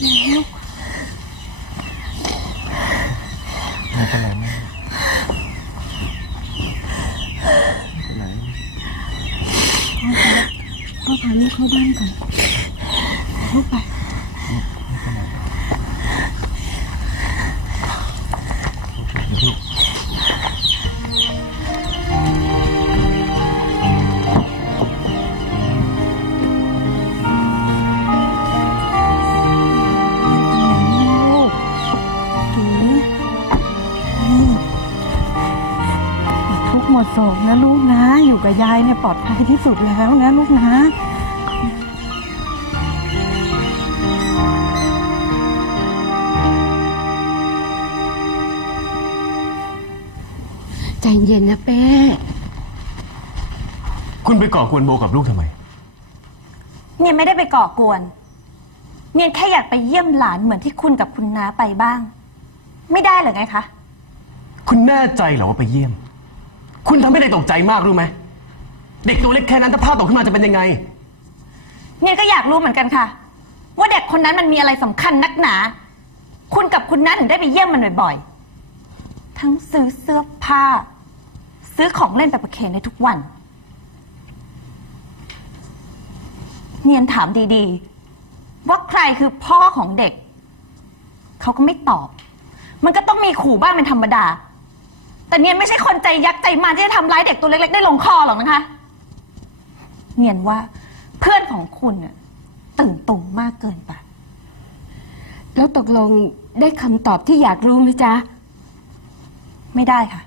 ไหมดทุกข์หมดโศกนะลูกนะ อยู่กับยายเนี่ยปลอดภัยที่สุดแล้วนะลูกนะใจเย็นนะเป้ คุณไปก่อกวนโบกับลูกทำไม เนียนไม่ได้ไปก่อกวน เนียนแค่อยากไปเยี่ยมหลานเหมือนที่คุณกับคุณน้าไปบ้าง ไม่ได้เหรอไงคะ คุณแน่ใจเหรอว่าไปเยี่ยม คุณทำให้เด็กตกใจมากรู้ไหม เด็กตัวเล็กแค่นั้นถ้าพลาดตกขึ้นมาจะเป็นยังไง เนียนก็อยากรู้เหมือนกันค่ะ ว่าเด็กคนนั้นมันมีอะไรสำคัญนักหนา คุณกับคุณน้าถึงได้ไปเยี่ยมมันบ่อยๆ ทั้งซื้อเสื้อผ้า ซื้อของเล่นไปประเคนในทุกวัน เนียนถามดีๆ ว่าใครคือพ่อของเด็ก เขาก็ไม่ตอบ มันก็ต้องมีขู่บ้างเป็นธรรมดา แต่เนียนไม่ใช่คนใจยักษ์ใจมารที่จะทำร้ายเด็กตัวเล็กๆ ได้ลงคอหรอกนะคะ เนียนว่าเพื่อนของคุณน่ะตื่นตุ่มมากเกินไป แล้วตกลงได้คำตอบที่อยากรู้ไหมจ๊ะ ไม่ได้ค่ะ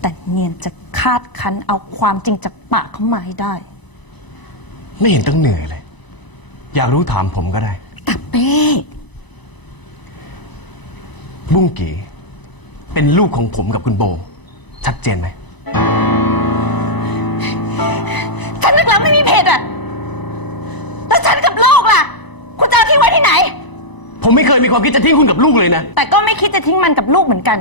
แต่เนียนจะคาดคั้นเอาความจริงจากปากเขามาให้ได้ ไม่เห็นต้องเหนื่อยเลย อยากรู้ถามผมก็ได้แต่เป้ บุ้งกี เป็นลูกของผมกับคุณโบ ชัดเจนไหม ฉันนึกแล้วไม่มีเพจอะแล้วฉันกับลูกล่ะ คุณจะเอาทิ้งไว้ที่ไหน ผมไม่เคยมีความคิดจะทิ้งคุณกับลูกเลยนะ แต่ก็ไม่คิดจะทิ้งมันกับลูกเหมือนกัน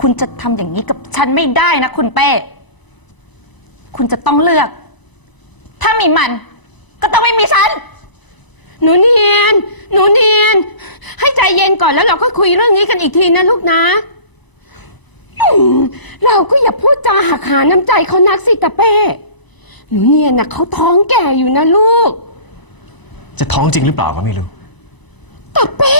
คุณจะทำอย่างนี้กับฉันไม่ได้นะคุณเป้ คุณจะต้องเลือก ถ้ามีมัน ก็ต้องไม่มีฉัน หนูเนียน หนูเนียนให้ใจ เย็นก่อนแล้วเราก็คุยเรื่องนี้กันอีกทีนะลูกนะอืมเราก็อย่าพูดจาหักหาน้ำใจเขานักสิตาเป้หนูเนียนน่ะเขาท้องแก่อยู่นะลูก จะท้องจริงหรือเปล่าก็ไม่รู้ ตาเป้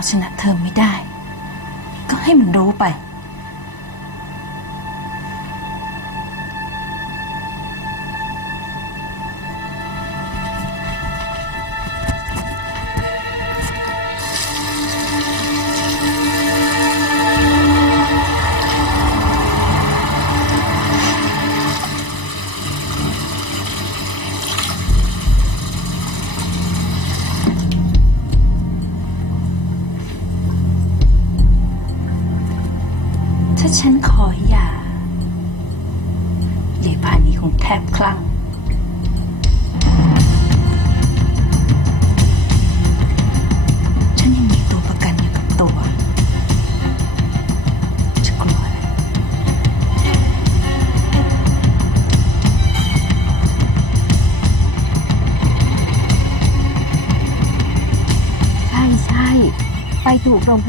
เอาชนะเธอไม่ได้ ก็ให้มันรู้ไป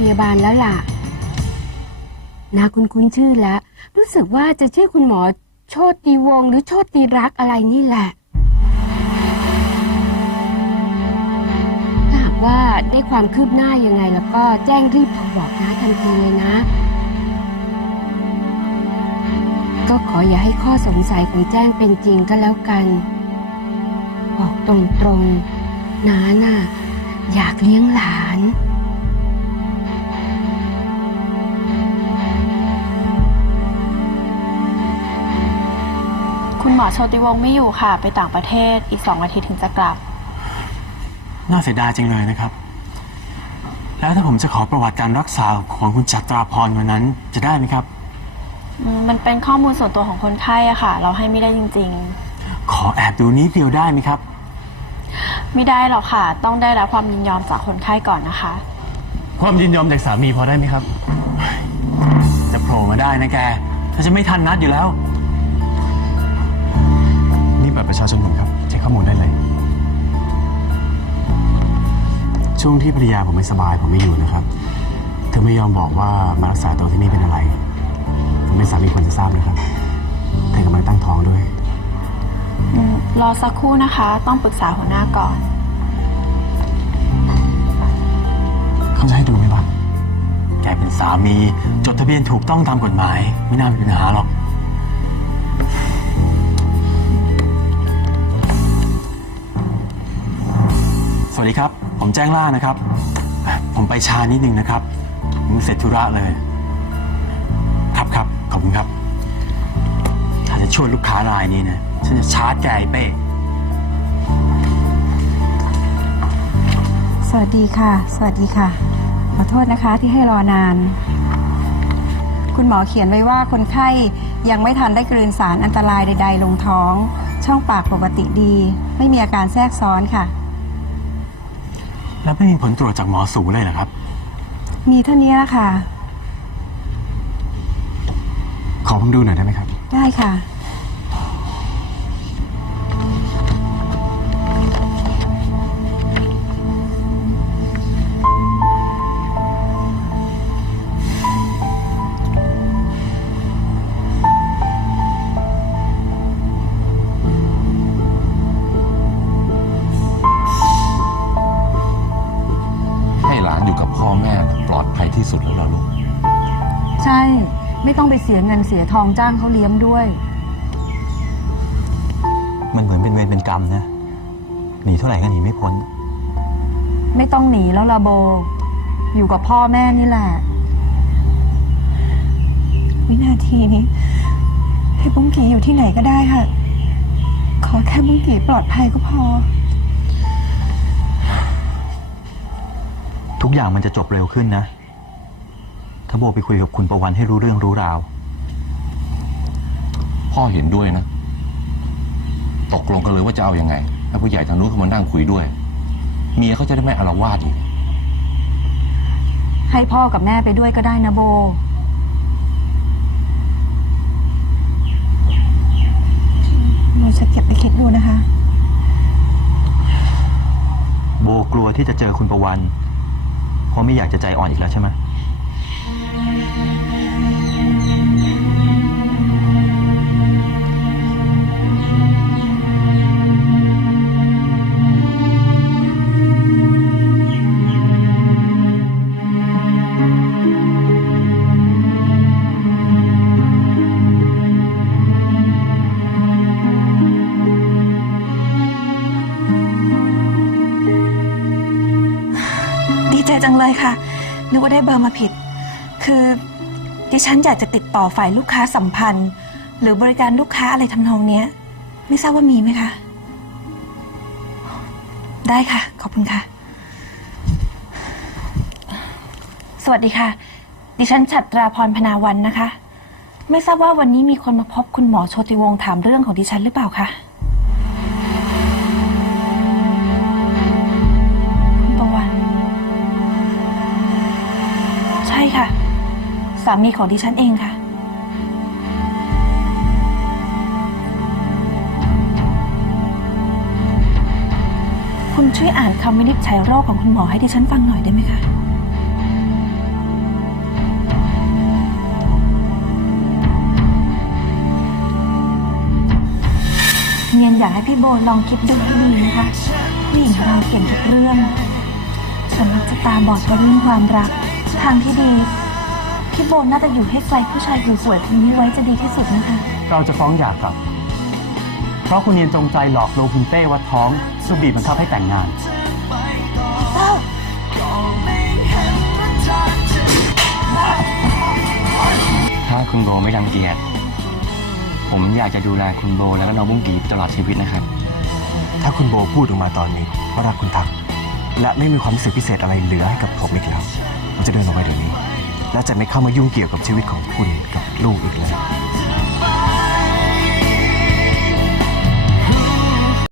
ยาบาลแล้วล่ะนาคุณคุ้นชื่อแล้ว รู้สึกว่าจะชื่อคุณหมอโชติวงศ์หรือโชติรักอะไรนี่แหละถ้าหากว่าได้ความคืบหน้ายังไงแล้วก็แจ้งรีบบอกนะทันทีเลยนะ ก็ขออย่าให้ข้อสงสัยของแจ้งเป็นจริงก็แล้วกัน บอกตรงๆนาน่ะอยากเลี้ยงหลาน คุณหมอโชติวงศ์ไม่อยู่ค่ะ ไปต่างประเทศอีกสองอาทิตย์ถึงจะกลับ น่าเสียดายจริงเลยนะครับ แล้วถ้าผมจะขอประวัติการรักษาของคุณจัตราพรวันนั้นจะได้ไหมครับอืมมันเป็นข้อมูลส่วนตัวของคนไข้อะค่ะ เราให้ไม่ได้จริง ขอแอบดูนิดเดียวได้ไหมครับ ๆ ไม่ได้หรอกค่ะ ต้องได้รับความยินยอมจากคนไข้ก่อนนะคะ ความยินยอมจากสามีพอได้ไหมครับ จะโผล่มาได้นะแกถ้าจะไม่ทันนัดอยู่แล้วนี่ บัตรประชาชนผมครับเช็คข้อมูลได้เลย ช่วงที่ภรรยาผมไม่สบายผมไม่อยู่นะครับ เธอไม่ยอมบอกว่ามารักษาตัวที่นี่เป็นอะไร ผมเป็นสามีควรจะทราบนะครับ เธอกำลังตั้งท้องด้วยอืมรอสักครู่นะคะ ต้องปรึกษาหัวหน้าก่อน เขาจะให้ดูไหมล่ะแกเป็นสามี จดทะเบียนถูกต้องตามกฎหมาย ไม่น่ามีปัญหาหรอก วัสดีครับ ผมแจ้งล่านะครับ ผมไปช้านิดนึงนะครับผมเสร็จธุระเลย ครับครับขอบคุณครับ ถ้าจะช่วยลูกค้ารายนี้นะ ฉันจะชาร์จแกไอ้เป้สวัสดีค่ะ สวัสดีค่ะ ขอโทษนะคะที่ให้รอนาน คุณหมอเขียนไว้ว่าคนไข้ยังไม่ทันได้กลืนสารอันตรายใด ๆ ลงท้อง ช่องปากปกติดี ไม่มีอาการแทรกซ้อนค่ะ แล้วไม่มีผลตรวจจากหมอสูเลยเหรอครับ มีเท่านี้ละค่ะ ขอผมดูหน่อยได้ไหมครับ ได้ค่ะ สุดแล้วล่ะลูก ใช่ ไม่ต้องไปเสียเงินเสียทองจ้างเขาเลี้ยงด้วย มันเหมือนเป็นเวรเป็นกรรมนะ หนีเท่าไหร่ก็หนีไม่พ้น ไม่ต้องหนีแล้วละโบ อยู่กับพ่อแม่นี่แหละ วินาทีนี้ให้บุ้งกีอยู่ที่ไหนก็ได้ค่ะ ขอแค่บุ้งกีปลอดภัยก็พอ ทุกอย่างมันจะจบเร็วขึ้นนะ ถ้าโบไปคุยกับคุณประวันให้รู้เรื่องรู้ราว พ่อเห็นด้วยนะ ตกลงกันเลยว่าจะเอาอยัางไงให้ผู้ใหญ่ทางนู้นเขามานั่งคุยด้วย เมียเขาจะได้ไม่อาละวาดอีกให้พ่อกับแม่ไปด้วยก็ได้นะโบ เราจะเก็บไปคิดดูนะคะ โบกลัวที่จะเจอคุณประวัน เพราะไม่อยากจะใจอ่อนอีกแล้วใช่ไหม เบอร์มาผิด คือดิฉันอยากจะติดต่อฝ่ายลูกค้าสัมพันธ์ หรือบริการลูกค้าอะไรทำนองเนี้ย ไม่ทราบว่ามีไหมคะ ได้ค่ะ ขอบคุณค่ะ สวัสดีค่ะ ดิฉันฉัตราพรพนาวันนะคะ ไม่ทราบว่าวันนี้มีคนมาพบคุณหมอโชติวงศ์ถามเรื่องของดิฉันหรือเปล่าคะามีของดิฉันเองค่ะ คุณช่วยอ่านคำวินิจฉัยโรคของคุณหมอให้ดิฉันฟังหน่อยได้ไหมคะเนียนอยากให้พี่โบลองคิดดูให้ดีนะคะผู้หญิงเราเก่งทุกเรื่องฉันมักจะตาบอดกับเรื่องความรัก ทางที่ดี พี่โบน่าจะอยู่ให้ไกลผู้ชายสวยๆคนนี้ไว้จะดีที่สุดนะคะ เราจะฟ้องหย่าครับ เพราะคุณเนียนจงใจหลอกลวงคุณเต้ว่าท้องสุบีบบังคับให้แต่งงาน ถ้าคุณโบไม่รังเกียจ ผมอยากจะดูแลคุณโบแล้วก็น้องบุ้งกีตลอดชีวิตนะครับ ถ้าคุณโบพูดออกมาตอนนี้ว่ารักคุณทัก และไม่มีความรู้สึกพิเศษอะไรเหลือให้กับผมอีกแล้วผมจะเดินออกไปเดี๋ยวนี้ และจะไม่เข้ามายุ่งเกี่ยวกับชีวิตของคุณกับลูกอีกเลย